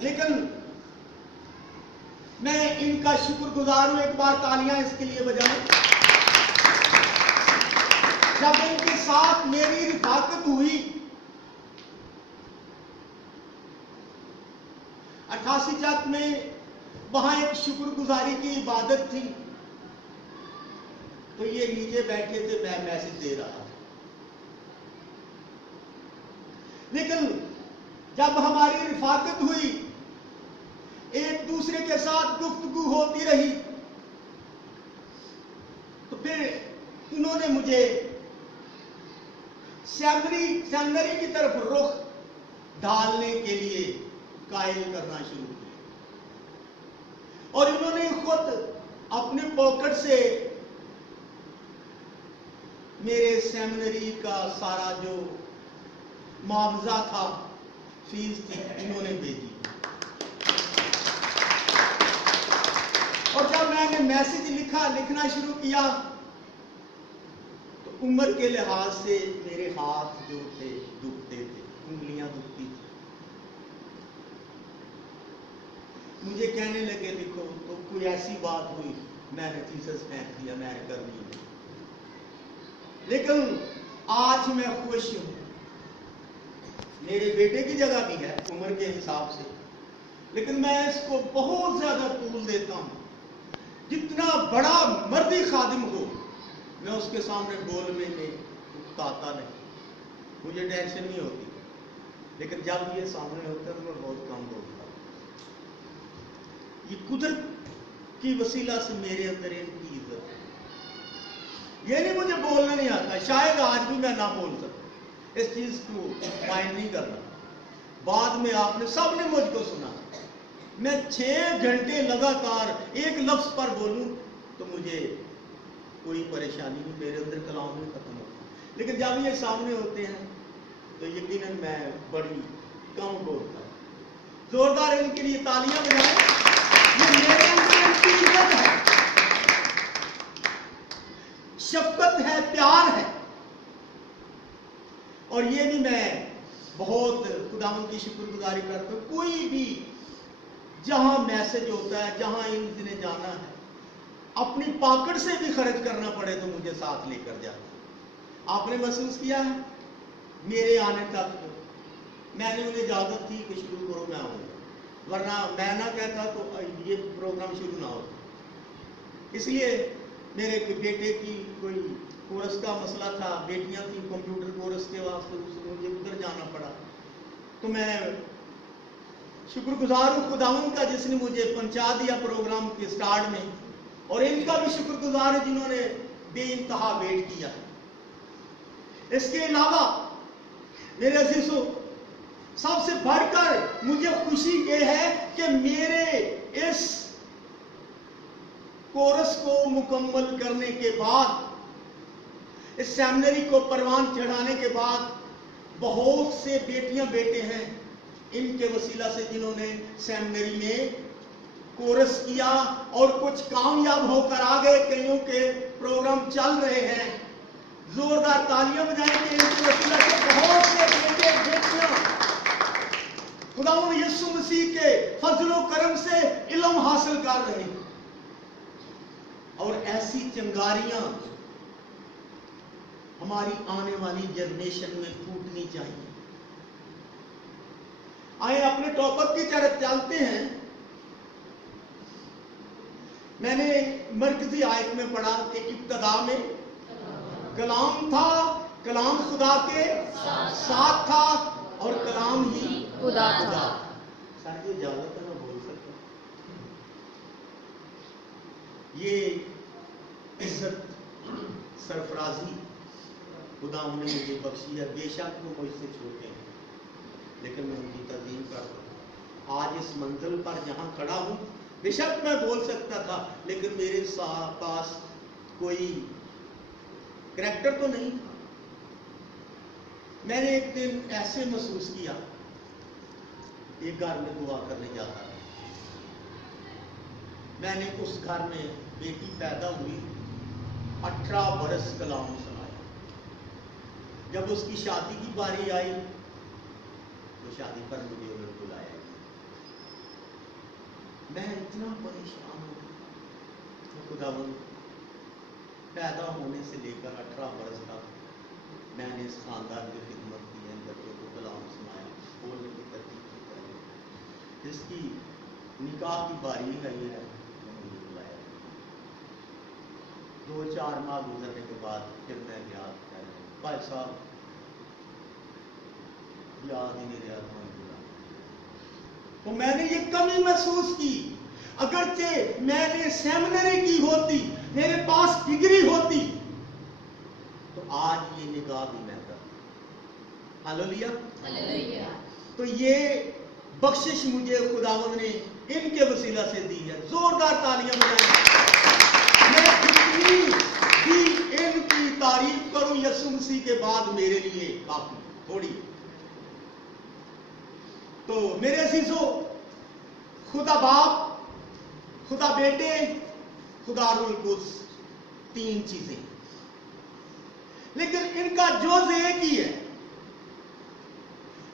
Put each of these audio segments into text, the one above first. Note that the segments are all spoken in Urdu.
لیکن میں ان کا شکر گزار ہوں. ایک بار تالیاں اس کے لیے بجائیں. جب ان کے ساتھ میری رفاقت ہوئی 88 چک میں، وہاں ایک شکر گزاری کی عبادت تھی، تو یہ نیچے بیٹھے تھے، میں میسج دے رہا. لیکن جب ہماری رفاقت ہوئی، ایک دوسرے کے ساتھ گفتگو ہوتی رہی، تو پھر انہوں نے مجھے سیمنری کی طرف رخ ڈالنے کے لیے قائل کرنا شروع کیا. اور انہوں نے خود اپنے پاکٹ سے میرے سیمنری کا سارا جو معاوضہ تھا، فیس تھی، انہوں نے بھیجی. اور جب میں نے میسج لکھنا شروع کیا، تو عمر کے لحاظ سے میرے ہاتھ جو تھے دکھتے تھے، انگلیاں دکھتی تھی. مجھے کہنے لگے لکھو، تو کوئی ایسی بات ہوئی، میں نے تھیسس پھینک دیا، میں نے کر لی. لیکن آج میں خوش ہوں. میرے بیٹے کی جگہ بھی ہے عمر کے حساب سے، لیکن میں اس کو بہت زیادہ طول دیتا ہوں. جتنا بڑا مردی خادم ہو، میں اس کے سامنے بولنے میں اکتاتا نہیں، مجھے ٹینشن نہیں ہوتی. لیکن جب یہ سامنے ہوتا ہے تو میں بہت کم بولتا ہوں. یہ قدرت کی وسیلہ سے میرے اندر ان کی عزت ہے. یہ نہیں مجھے بولنا نہیں آتا، شاید آج بھی میں نہ بول سکتا، اس چیز کو مائنڈ نہیں کرنا. بعد میں آپ نے سب نے مجھ کو سنا، میں 6 گھنٹے لگاتار ایک لفظ پر بولوں تو مجھے کوئی پریشانی نہیں، میرے اندر کلام نہیں ختم ہوتا. لیکن جب یہ سامنے ہوتے ہیں تو یقیناً میں بڑی کم بولتا ہوں. زوردار ان کے لیے تالیاں بجائیں. یہ میرے اندر ان کی عزت ہے، شفقت ہے، پیار ہے. اور یہ نہیں میں بہت خداوند کی شکر گزاری کرتا ہوں. کوئی بھی جہاں میسج ہوتا ہے، جہاں ان نے جانا ہے، اپنی پاکٹ سے بھی خرچ کرنا پڑے تو مجھے ساتھ لے کر جاتا. آپ نے محسوس کیا ہے میرے آنے تک میں نے انہیں اجازت تھی کہ شروع کرو، میں آؤں گا، ورنہ میں نہ کہتا تو یہ پروگرام شروع نہ ہوتا. اس لیے میرے بیٹے کی کوئی کورس کا مسئلہ تھا، بیٹیاں تھیں کمپیوٹر کورس کے واسطے، مجھے ادھر جانا پڑا. تو میں شکر گزار ہوں خداوند کا جس نے مجھے پہنچا دیا پروگرام کے سٹارٹ میں، اور ان کا بھی شکر گزار ہے جنہوں نے بے انتہا ویٹ کیا. اس کے علاوہ میرے عزیزوں، سب سے بڑھ کر مجھے خوشی یہ ہے کہ میرے اس کورس کو مکمل کرنے کے بعد، اس سیمنری کو پروان چڑھانے کے بعد، بہت سے بیٹیاں بیٹے ہیں ان کے وسیلہ سے جنہوں نے سیمنری میں کورس کیا اور کچھ کامیاب ہو کر آ گئے. کئیوں کے پروگرام چل رہے ہیں. زوردار تالیاں بجائیں کہ ان کے وسیلہ سے بہت سے بیٹے بیٹیاں خداوند یسوع مسیح کے فضل و کرم سے علم حاصل کر رہے ہیں. اور ایسی چنگاریاں ہماری آنے والی جنریشن میں پھوٹنی چاہیے. آئے اپنے ٹاپک کی طرف چلتے ہیں. میں نے مرکزی آیت میں پڑھا کہ ابتدا میں کلام تھا، کلام خدا کے ساتھ تھا اور کلام ہی خدا تھا. ساتھ اجازت ہے میں بول سکتا ہوں. یہ عزت سرفرازی خدا نے مجھے بخشی ہے. بے شک وہ مجھ سے چھوٹے ہیں لیکن میں ان کی تعظیم کرتا ہوں. آج اس منزل پر جہاں کھڑا ہوں، بے شک میں بول سکتا تھا لیکن میرے پاس کوئی کریکٹر تو نہیں تھا. میں نے ایک دن ایسے محسوس کیا، ایک گھر میں دعا کرنے جاتا تھا. میں نے اس گھر میں بیٹی پیدا ہوئی، 18 برس کلام سنایا. جب اس کی شادی کی باری آئی تو شادی پر مجھے انہوں نے بلایا. میں اتنا پریشان ہوں کہ خداوند پیدا ہونے سے لے کر 18 برس تک میں نے اس خاندان کی خدمت کی ہے، بچوں کو کلام سنایا، بولنے کی ترتیب کی ہے، جس کی نکاح کی باری ہے یہ ہے مجھے بلایا۔ 2-4 ماہ گزرنے کے بعد پھر میں یاد کر رہا ہوں، بھائی صاحب یاد ہی نہیں رہا تھا بلا، تو میں نے یہ کمی محسوس کی۔ اگرچہ میں نے سیمنری کی ہوتی، میرے پاس ڈگری ہوتی، تو آج یہ نکاح بھی میں کرتا۔ ہاللیلویا۔ تو یہ بخشش مجھے خداوند نے ان کے وسیلہ سے دی ہے، زوردار تالیاں بجائیں۔ میں جتنی بھی ان کی تعریف کروں یسوع مسیح کے بعد میرے لیے کافی تھوڑی۔ تو میرے عزیزو، خدا باپ، خدا بیٹے، خدا روح القدس، 3 چیزیں، لیکن ان کا جز ایک ہی ہے۔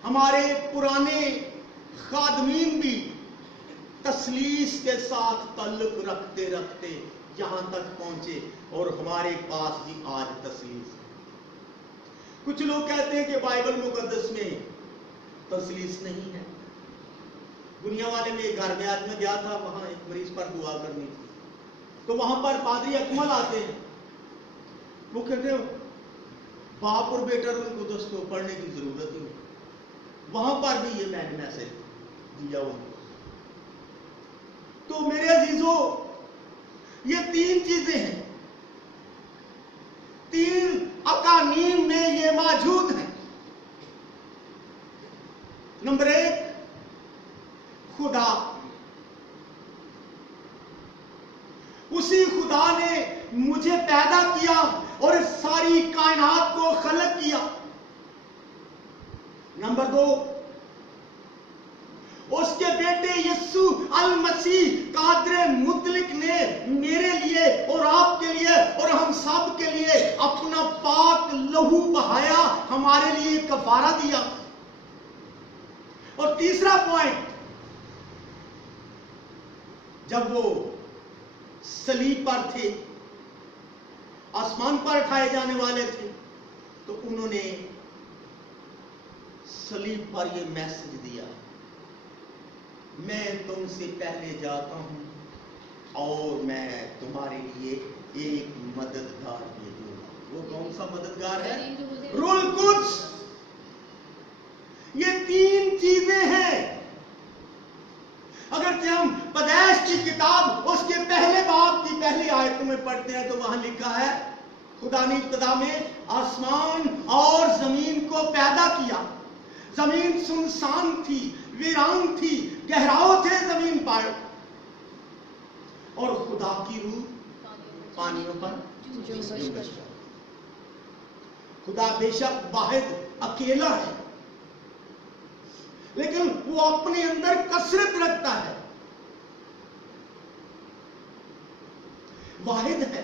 ہمارے پرانے خادمین بھی تثلیث کے ساتھ تعلق رکھتے رکھتے یہاں تک پہنچے، اور ہمارے پاس بھی آج تثلیث ہے۔ کچھ لوگ کہتے ہیں کہ بائبل مقدس میں تثلیث نہیں ہے۔ دنیا والے میں ایک گھر میں آج میں گیا تھا، وہاں ایک مریض پر دعا کرنی تھی، تو وہاں پر پادری اکمل آتے ہیں، وہ کہتے ہیں باپ اور بیٹا روح القدس کو پڑھنے کی ضرورت ہی نہیں۔ وہاں پر بھی یہ میں نے میسج دیا ہوا۔ تو میرے عزیزو، یہ 3 چیزیں ہیں، 3 اقانیم میں یہ موجود ہیں۔ نمبر 1، خدا۔ اسی خدا نے مجھے پیدا کیا اور اس ساری کائنات کو خلق کیا۔ نمبر 2، اس کے بیٹے یسوع المسیح قادر مطلق نے میرے لیے اور آپ کے لیے اور ہم سب کے لیے اپنا پاک لہو بہایا، ہمارے لیے کفارہ دیا۔ اور تیسرا پوائنٹ، جب وہ صلیب پر تھے، آسمان پر اٹھائے جانے والے تھے، تو انہوں نے صلیب پر یہ میسج دیا، میں تم سے پہلے جاتا ہوں اور میں تمہارے لیے ایک مددگار بھیجوں گا۔ وہ کون سا مددگار ہے؟ روح القدس۔ یہ 3 چیزیں ہیں۔ اگر ہم پیدائش کی کتاب اس کے پہلے باب کی پہلی آیت میں پڑھتے ہیں تو وہاں لکھا ہے، خدا نے ابتدا میں آسمان اور زمین کو پیدا کیا۔ زمین سنسان تھی، ویران تھی، گہراؤ تھے زمین پر، اور خدا کی روح پانیوں پر جنبش کرتی۔ خدا بے شک واحد اکیلا ہے، لیکن وہ اپنے اندر کثرت رکھتا ہے، واحد ہے۔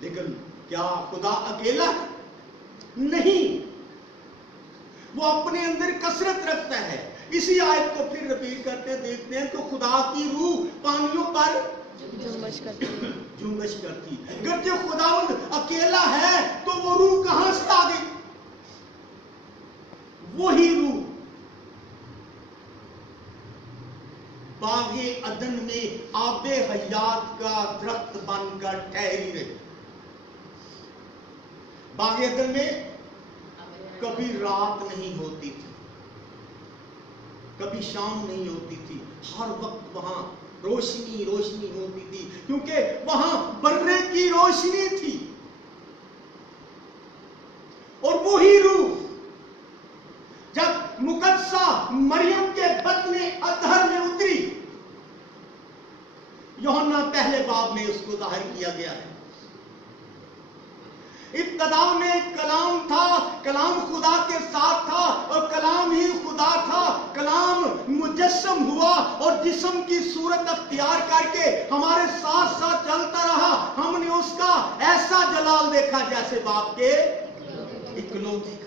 لیکن کیا خدا اکیلا ہے؟ نہیں، وہ اپنے اندر کثرت رکھتا ہے۔ اسی آیت کو پھر رپیٹ کرتے دیکھتے ہیں تو خدا کی روح پانیوں پر جنبش کرتی۔ اگرچہ خداوند اکیلا ہے تو وہ روح کہاں سے آ گئی؟ وہی روح باغ عدن میں آب حیات کا درخت بن کر ٹھہری رہی۔ باغ عدن میں کبھی رات نہیں ہوتی تھی، کبھی شام نہیں ہوتی تھی، ہر وقت وہاں روشنی روشنی ہوتی تھی، کیونکہ وہاں برے کی روشنی تھی۔ اور وہی روح جب مقدسہ مریم کے بطن اطہر میں اتری، یوحنا پہلے باب میں اس کو ظاہر کیا گیا ہے۔ ابتدا میں کلام تھا، کلام خدا کے ساتھ تھا اور کلام ہی خدا تھا۔ کلام مجسم ہوا اور جسم کی صورت اختیار کر کے ہمارے ساتھ ساتھ چلتا رہا۔ ہم نے اس کا ایسا جلال دیکھا جیسے باپ کے اکلوتے کا۔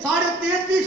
33.5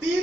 3